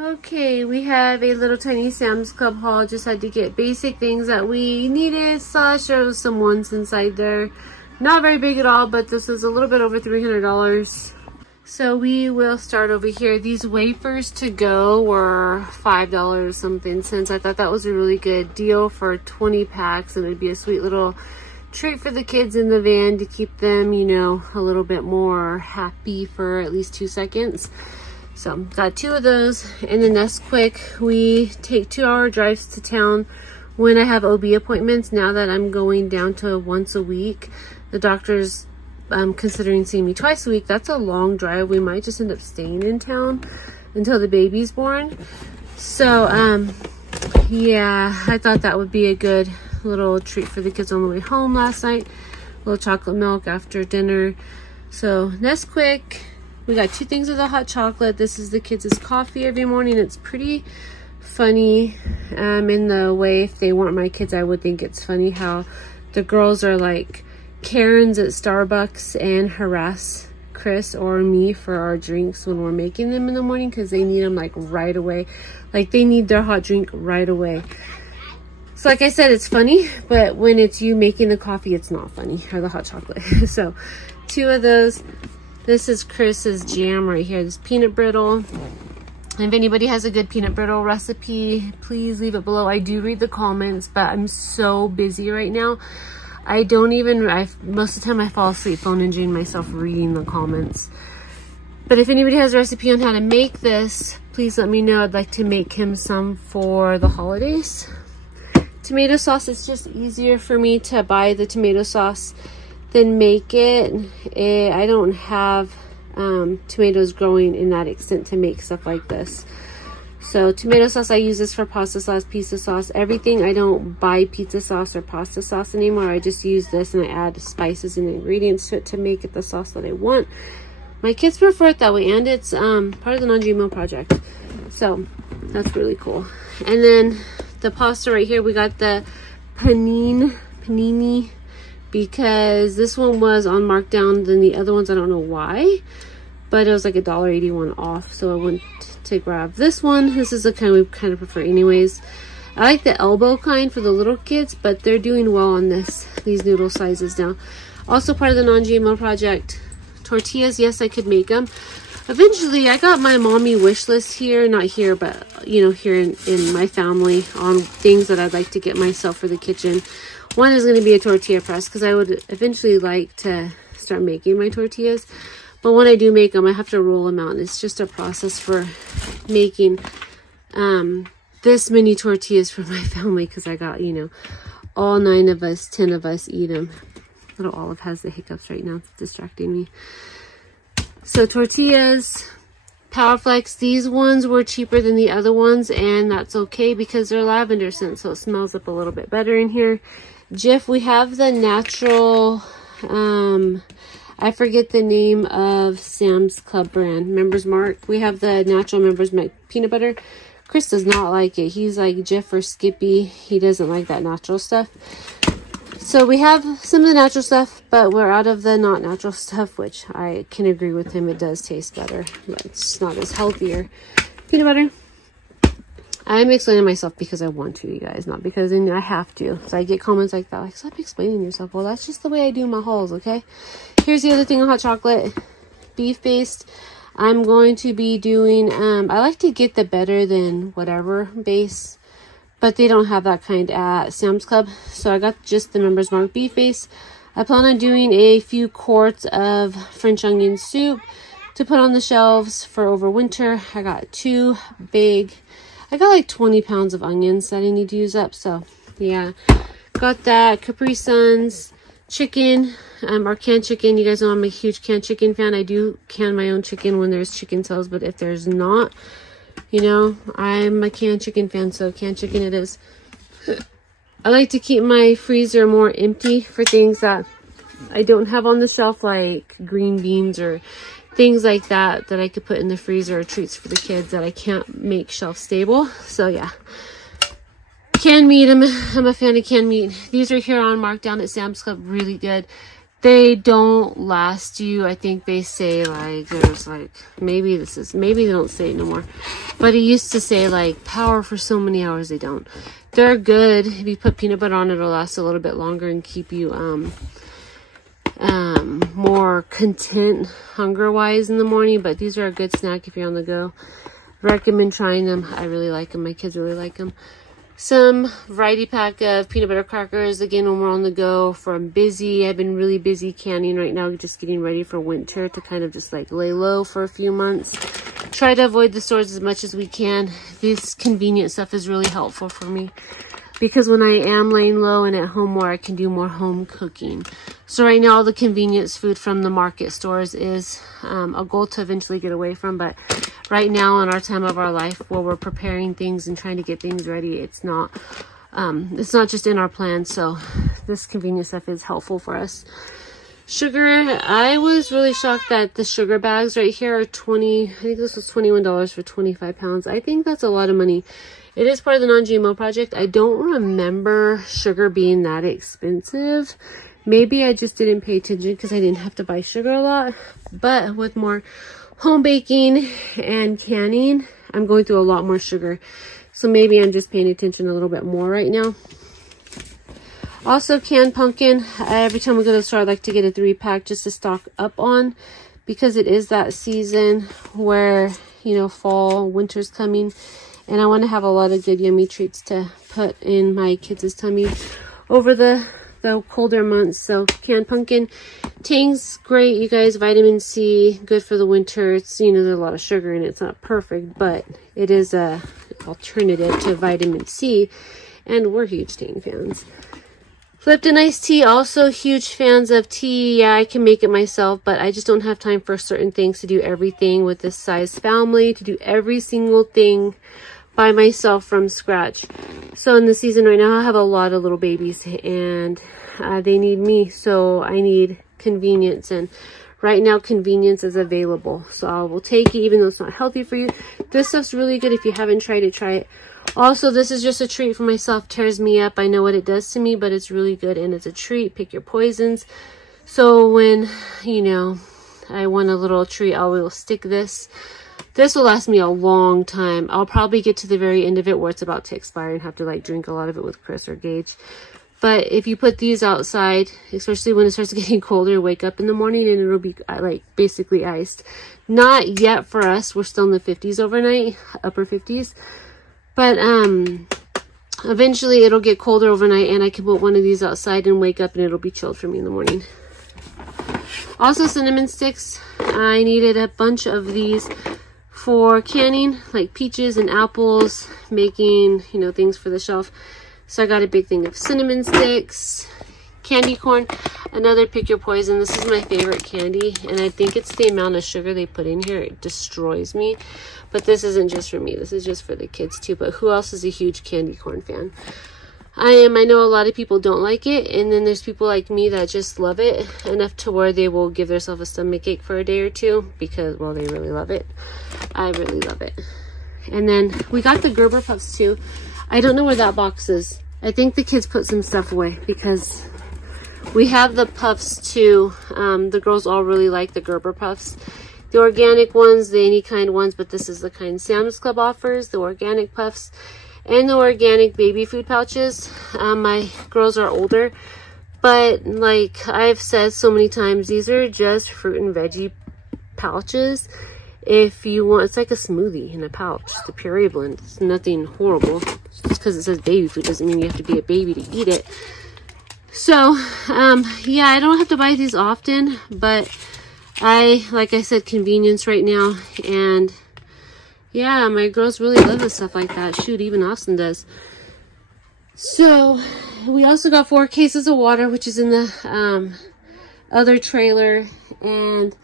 Okay, we have a little tiny Sam's Club haul. Just had to get basic things that we needed. There was some ones inside there. Not very big at all, but this was a little bit over $300. So we will start over here. These wafers to go were $5 something cents. I thought that was a really good deal for 20 packs, and it'd be a sweet little treat for the kids in the van to keep them, you know, a little bit more happy for at least 2 seconds. So got 2 of those, and then that's quick. We take 2-hour drives to town when I have OB appointments. Now that I'm going down to once a week, the doctor's considering seeing me twice a week. That's a long drive. We might just end up staying in town until the baby's born. So yeah, I thought that would be a good little treat for the kids on the way home last night. A little chocolate milk after dinner. So Nesquik. We got 2 things of the hot chocolate. This is the kids' coffee every morning. It's pretty funny in the way, if they weren't my kids, I would think it's funny how the girls are like Karens at Starbucks and harass Chris or me for our drinks when we're making them in the morning, because they need them like right away. Like they need their hot drink right away. So like I said, it's funny, but when it's you making the coffee, it's not funny, or the hot chocolate. So 2 of those. This is Chris's jam right here, this peanut brittle. If anybody has a good peanut brittle recipe, please leave it below. I do read the comments, but I'm so busy right now. I don't even, most of the time I fall asleep phone injuring myself reading the comments. But if anybody has a recipe on how to make this, please let me know. I'd like to make him some for the holidays. Tomato sauce, it's just easier for me to buy the tomato sauce than make it. I don't have tomatoes growing in that extent to make stuff like this. So tomato sauce, I use this for pasta sauce, pizza sauce, everything. I don't buy pizza sauce or pasta sauce anymore. I just use this and I add spices and ingredients to it to make it the sauce that I want. My kids prefer it that way, and it's part of the non-GMO project. So that's really cool. And then the pasta right here, we got the panini, because this one was on markdown than the other ones. I don't know why, but it was like $1.81 off, so I went to grab this one. This is the kind we kind of prefer anyways. I like the elbow kind for the little kids, but they're doing well on these noodle sizes now. Also part of the non-GMO project. Tortillas, yes, I could make them eventually. I got my mommy wish list here, not here, but you know, here in my family, on things that I'd like to get myself for the kitchen. One is going to be a tortilla press, because I would eventually like to start making my tortillas. But when I do make them, I have to roll them out. And it's just a process for making this many tortillas for my family, because I got, you know, all 9 of us, 10 of us eat them. Little Olive has the hiccups right now. It's distracting me. So tortillas, Powerflex, these ones were cheaper than the other ones, and that's okay because they're lavender scent, so it smells up a little bit better in here. Jif, we have the natural, I forget the name of Sam's Club brand, Members Mark. We have the natural Members Mark peanut butter. Chris does not like it. He's like Jif or Skippy. He doesn't like that natural stuff. So we have some of the natural stuff, but we're out of the not natural stuff, which I can agree with him. It does taste better, but it's not as healthier. Peanut butter. I'm explaining myself because I want to, you guys, not because I have to. So I get comments like that, like, stop explaining yourself. Well, that's just the way I do my hauls, okay? Here's the other thing of hot chocolate. Beef based. I'm going to be doing, I like to get the better than whatever base, but they don't have that kind at Sam's Club. So I got just the Members Mark beef base. I plan on doing a few quarts of French onion soup to put on the shelves for over winter. I got 2 big, I got like 20 pounds of onions that I need to use up. So yeah, got that. Capri Suns, chicken, or canned chicken. You guys know I'm a huge canned chicken fan. I do can my own chicken when there's chicken sales, but if there's not, you know, I'm a canned chicken fan, so canned chicken it is. I like to keep my freezer more empty for things that I don't have on the shelf, like green beans or things like that I could put in the freezer, or treats for the kids that I can't make shelf stable. So yeah, canned meat, I'm a fan of canned meat. These are here on markdown at Sam's Club, really good. They don't last you. I think they say like, there's like, maybe they don't say it no more. But it used to say like power for so many hours. They don't. They're good. If you put peanut butter on it, it'll last a little bit longer and keep you more content hunger-wise in the morning. But these are a good snack if you're on the go. Recommend trying them. I really like them. My kids really like them. Some variety pack of peanut butter crackers, again, when we're on the go from busy. I've been really busy canning right now, just getting ready for winter to kind of just like lay low for a few months. Try to avoid the stores as much as we can. This convenient stuff is really helpful for me because when I am laying low and at home more, I can do more home cooking. So right now, all the convenience food from the market stores is a goal to eventually get away from, but right now in our time of our life where we're preparing things and trying to get things ready, it's not just in our plan. So this convenience stuff is helpful for us. Sugar, I was really shocked that the sugar bags right here are I think this was $21 for 25 pounds. I think that's a lot of money. It is part of the non-GMO project. I don't remember sugar being that expensive. Maybe I just didn't pay attention because I didn't have to buy sugar a lot. But with more home baking and canning, I'm going through a lot more sugar. So maybe I'm just paying attention a little bit more right now. Also, canned pumpkin. Every time we go to the store, I like to get a 3-pack just to stock up on because it is that season where, you know, fall, winter's coming. And I want to have a lot of good, yummy treats to put in my kids' tummy over the colder months. So canned pumpkin. Tang's great, you guys. Vitamin C, good for the winter. It's, you know, there's a lot of sugar in it. It's not perfect, but it is a alternative to vitamin C. And we're huge Tang fans. Lipton iced tea, also huge fans of tea. Yeah, I can make it myself, but I just don't have time for certain things to do everything with this size family, to do every single thing by myself from scratch. So in the season right now, I have a lot of little babies and they need me. So I need convenience, and right now convenience is available. So I will take it even though it's not healthy for you. This stuff's really good. If you haven't tried it, try it. Also, this is just a treat for myself. Tears me up. I know what it does to me, but it's really good and it's a treat. Pick your poisons. So when, you know, I want a little treat, I will stick this. This will last me a long time. I'll probably get to the very end of it where it's about to expire and have to like drink a lot of it with Chris or Gage. But if you put these outside, especially when it starts getting colder, wake up in the morning and it'll be like basically iced. Not yet for us. We're still in the 50s overnight, upper 50s. But eventually it'll get colder overnight and I can put one of these outside and wake up and it'll be chilled for me in the morning. Also cinnamon sticks. I needed a bunch of these for canning, like peaches and apples, making, you know, things for the shelf. So I got a big thing of cinnamon sticks, candy corn, another pick your poison. This is my favorite candy, and I think it's the amount of sugar they put in here. It destroys me. But this isn't just for me. This is just for the kids too. But who else is a huge candy corn fan? I am. I know a lot of people don't like it, and then there's people like me that just love it enough to where they will give themselves a stomachache for a day or two because, well, they really love it. I really love it. And then we got the Gerber Puffs too. I don't know where that box is. I think the kids put some stuff away because we have the puffs too. The girls all really like the Gerber Puffs. The organic ones, the any kind ones, but this is the kind Sam's Club offers, the organic puffs and the organic baby food pouches. My girls are older, but like I've said so many times, these are just fruit and veggie pouches. If you want, it's like a smoothie in a pouch, the puree blend. It's nothing horrible. Just because it says baby food doesn't mean you have to be a baby to eat it. So, yeah, I don't have to buy these often, but like I said, convenience right now. And yeah, my girls really love this stuff like that. Shoot, even Austin does. So we also got 4 cases of water, which is in the other trailer. And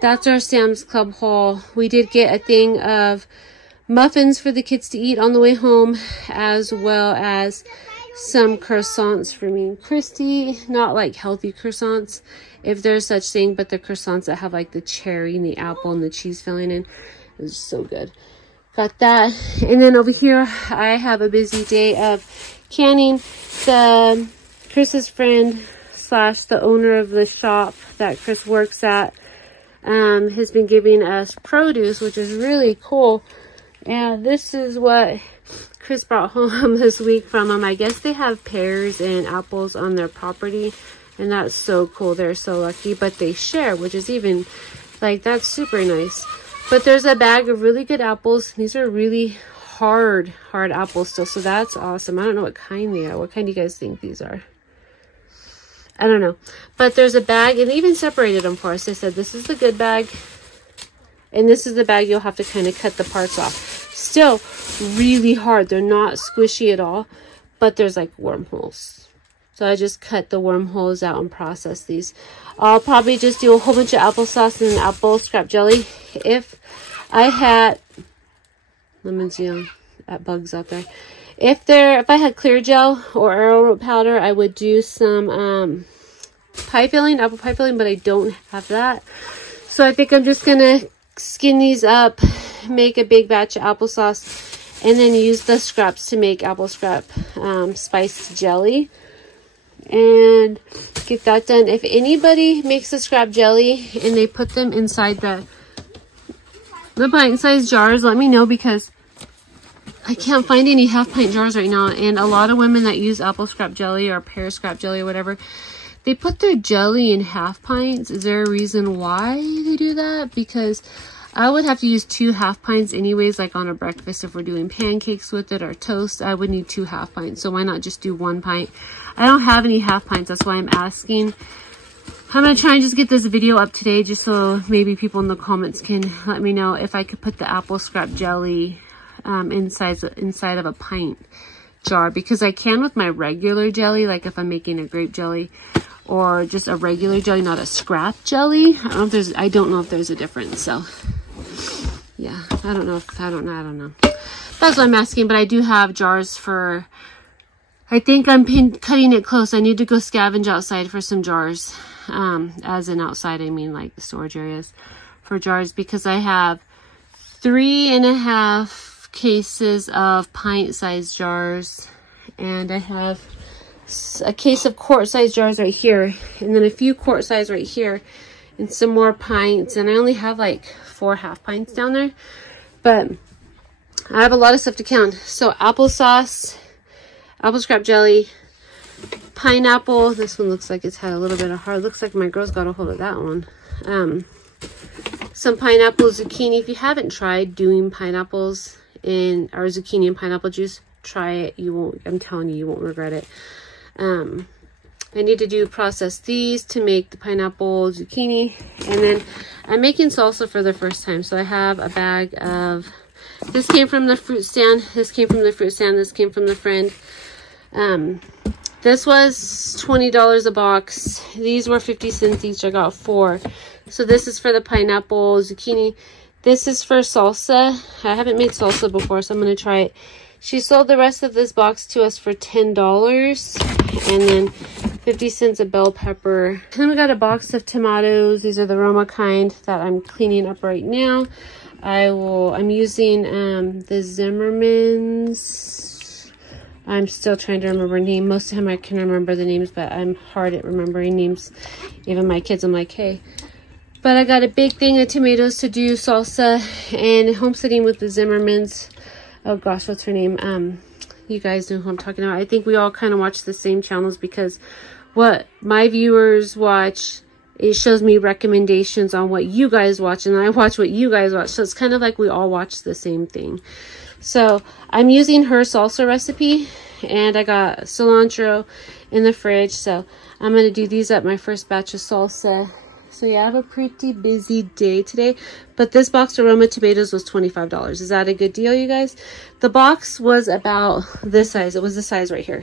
that's our Sam's Club haul. We did get a thing of muffins for the kids to eat on the way home, as well as some croissants for me and Christy. Not like healthy croissants, if there's such thing, but the croissants that have like the cherry and the apple and the cheese filling in. It's so good. Got that. And then over here, I have a busy day of canning. Chris's friend slash the owner of the shop that Chris works at has been giving us produce, which is really cool. And this is what Chris brought home this week from them. I guess they have pears and apples on their property, and that's so cool. They're so lucky, but they share, which is even like, that's super nice. But there's a bag of really good apples. These are really hard apples still, so that's awesome. I don't know what kind they are. What kind do you guys think these are? I don't know, but there's a bag, and they even separated them for us. They said this is the good bag, and this is the bag you'll have to kind of cut the parts off. Still really hard. They're not squishy at all, but there's like wormholes. So I just cut the wormholes out and process these. I'll probably just do a whole bunch of applesauce and apple scrap jelly. If I had lemons, you know, at bugs out there. If I had clear gel or arrowroot powder, I would do some pie filling, apple pie filling, but I don't have that. So I think I'm just gonna skin these up, make a big batch of applesauce, and then use the scraps to make apple scrap spiced jelly. And get that done. If anybody makes a scrap jelly and they put them inside the pint-sized jars, let me know, because I can't find any half-pint jars right now. And a lot of women that use apple scrap jelly or pear scrap jelly or whatever, they put their jelly in half pints. Is there a reason why they do that? Because I would have to use 2 half pints anyways, like on a breakfast. If we're doing pancakes with it or toast, I would need 2 half pints. So why not just do 1 pint? I don't have any half pints. That's why I'm asking. I'm going to try and just get this video up today, just so maybe people in the comments can let me know if I could put the apple scrap jelly inside of a pint jar, because I can with my regular jelly, like if I'm making a grape jelly or just a regular jelly, not a scrap jelly. I don't know if there's a difference. So yeah, I don't know. That's what I'm asking. But I do have jars for, I think I'm cutting it close. I need to go scavenge outside for some jars. As in outside, I mean like the storage areas for jars, because I have 3.5 cases of pint-sized jars, and I have a case of quart-sized jars right here, and then a few quart-size right here, and some more pints, and I only have like 4 half pints down there, but I have a lot of stuff to count. So applesauce, apple scrap jelly, pineapple. This one looks like it's had a little bit of hard. Looks like my girls got a hold of that one. Some pineapple, zucchini. If you haven't tried doing pineapples in or zucchini and pineapple juice, try it. You won't. I'm telling you, you won't regret it. I need to process these to make the pineapple zucchini, and then I'm making salsa for the first time. So I have a bag of. This came from the fruit stand. This came from the fruit stand. This came from the friend. This was $20 a box. These were 50 cents each. I got 4. So this is for the pineapple zucchini. This is for salsa. I haven't made salsa before, so I'm going to try it. She sold the rest of this box to us for $10. And then 50 cents of bell pepper. Then we got a box of tomatoes. These are the Roma kind that I'm cleaning up right now. I'm using the Zimmerman's. I'm still trying to remember name. Most of the time I can remember the names, but I'm hard at remembering names. Even my kids, I'm like, hey. But I got a big thing of tomatoes to do salsa, and homesteading with the Zimmermans. Oh gosh, what's her name? You guys know who I'm talking about. I think we all kind of watch the same channels, because what my viewers watch, it shows me recommendations on what you guys watch, and I watch what you guys watch. So it's kind of like we all watch the same thing. So I'm using her salsa recipe, and I got cilantro in the fridge. So I'm going to do these up, my first batch of salsa. So yeah, I have a pretty busy day today. But this box of Roma tomatoes was $25. Is that a good deal, you guys? The box was about this size. It was the size right here.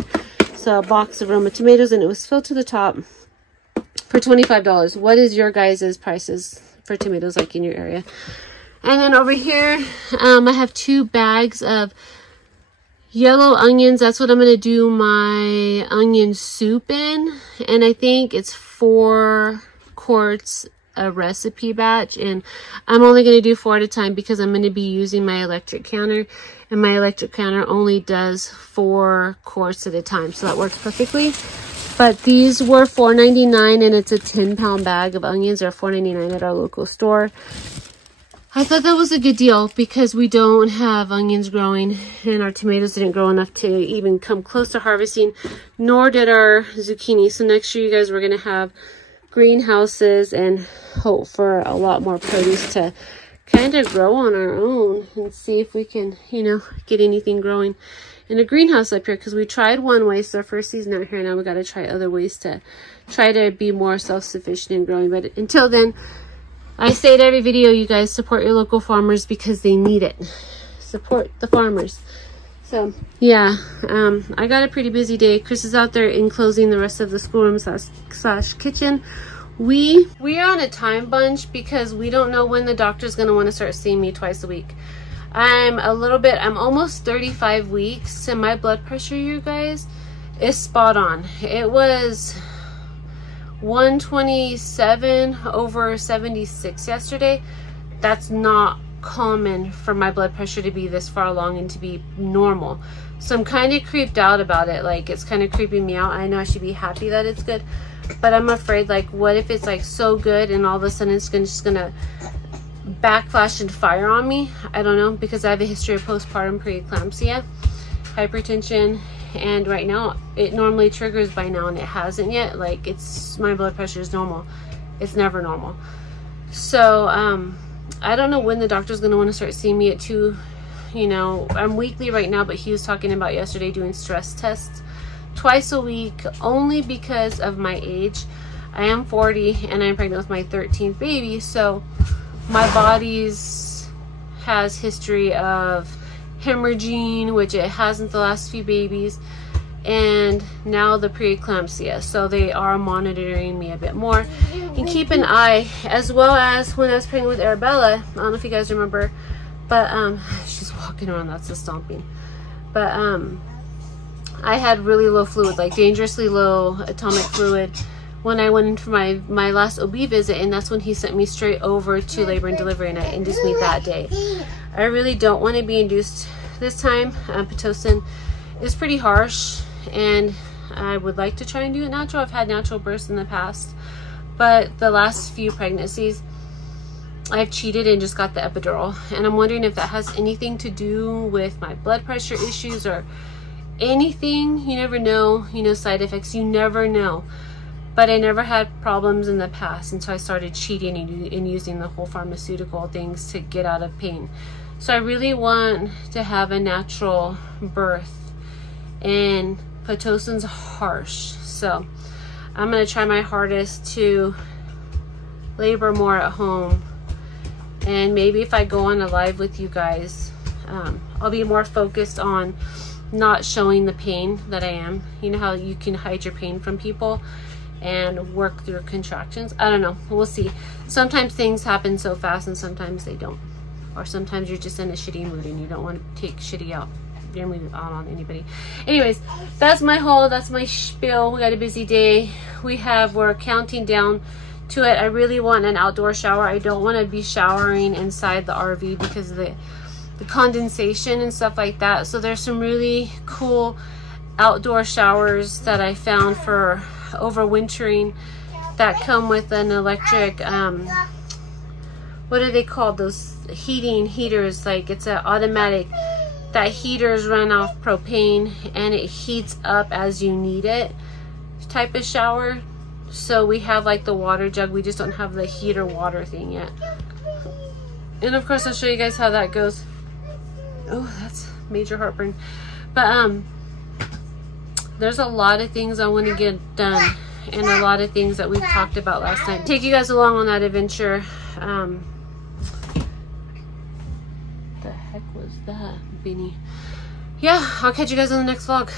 So a box of Roma tomatoes, and it was filled to the top for $25. What is your guys' prices for tomatoes like in your area? And then over here, I have 2 bags of yellow onions. That's what I'm going to do my onion soup in. And I think it's 4 quarts a recipe batch. And I'm only going to do 4 at a time, because I'm going to be using my electric counter. And my electric counter only does 4 quarts at a time. So that works perfectly. But these were $4.99, and it's a 10-pound bag of onions. They're $4.99 at our local store. I thought that was a good deal because we don't have onions growing, and our tomatoes didn't grow enough to even come close to harvesting, nor did our zucchini. So next year, you guys, we're going to have greenhouses and hope for a lot more produce to kind of grow on our own and see if we can, you know, get anything growing in a greenhouse up here, because we tried one way. It's our first season out here. Now we got to try other ways to try to be more self-sufficient in growing. But until then, I say it every video, you guys, support your local farmers because they need it. Support the farmers. So yeah, I got a pretty busy day. Chris is out there enclosing the rest of the schoolroom slash kitchen. We are on a time bunch because we don't know when the doctor's going to want to start seeing me twice a week. I'm almost 35 weeks, and my blood pressure, you guys, is spot on. It was 127/76 yesterday. That's not common for my blood pressure to be this far along and to be normal. So I'm kind of creeped out about it. Like, it's kind of creeping me out. I know I should be happy that it's good, but I'm afraid, like, what if it's like so good and all of a sudden it's just gonna backflash and fire on me? I don't know, because I have a history of postpartum preeclampsia, hypertension, and right now it normally triggers by now, and it hasn't yet. Like, my blood pressure is normal. It's never normal. So I don't know when the doctor's going to want to start seeing me at 2. You know, I'm weekly right now, but he was talking about yesterday doing stress tests twice a week, only because of my age. I am 40 and I'm pregnant with my 13th baby, so my body's has history of hemorrhaging, which it hasn't the last few babies, and now the preeclampsia. So they are monitoring me a bit more and keep an eye, as well as when I was pregnant with Arabella. I don't know if you guys remember, but she's walking around, that's the stomping. But I had really low fluid, like dangerously low atomic fluid, when I went in for my last OB visit, and that's when he sent me straight over to labor and delivery, and I induced me that day. I really don't want to be induced this time. Pitocin is pretty harsh, and I would like to try and do it natural. I've had natural births in the past, but the last few pregnancies I've cheated and just got the epidural, and I'm wondering if that has anything to do with my blood pressure issues or anything. You never know, you know, side effects, you never know. But I never had problems in the past until I started cheating and using the whole pharmaceutical things to get out of pain. So I really want to have a natural birth, and Pitocin's harsh. So I'm going to try my hardest to labor more at home. And maybe if I go on a live with you guys, I'll be more focused on not showing the pain that I am. You know how you can hide your pain from people and work through contractions? I don't know. We'll see. Sometimes things happen so fast and sometimes they don't. Or sometimes you're just in a shitty mood and you don't want to take shitty out your mood on anybody. Anyways, that's my haul. That's my spiel. We got a busy day. We're counting down to it. I really want an outdoor shower. I don't want to be showering inside the RV because of the condensation and stuff like that. So there's some really cool outdoor showers that I found for overwintering that come with an electric what are they called, those heaters? Like, it's an automatic, that heaters run off propane and it heats up as you need it type of shower. So we have like the water jug, we just don't have the heater water thing yet. And of course I'll show you guys how that goes. Oh, that's major heartburn. But there's a lot of things I want to get done, and a lot of things that we've talked about last night. Take you guys along on that adventure. The heck was that, Beanie? Yeah, I'll catch you guys on the next vlog.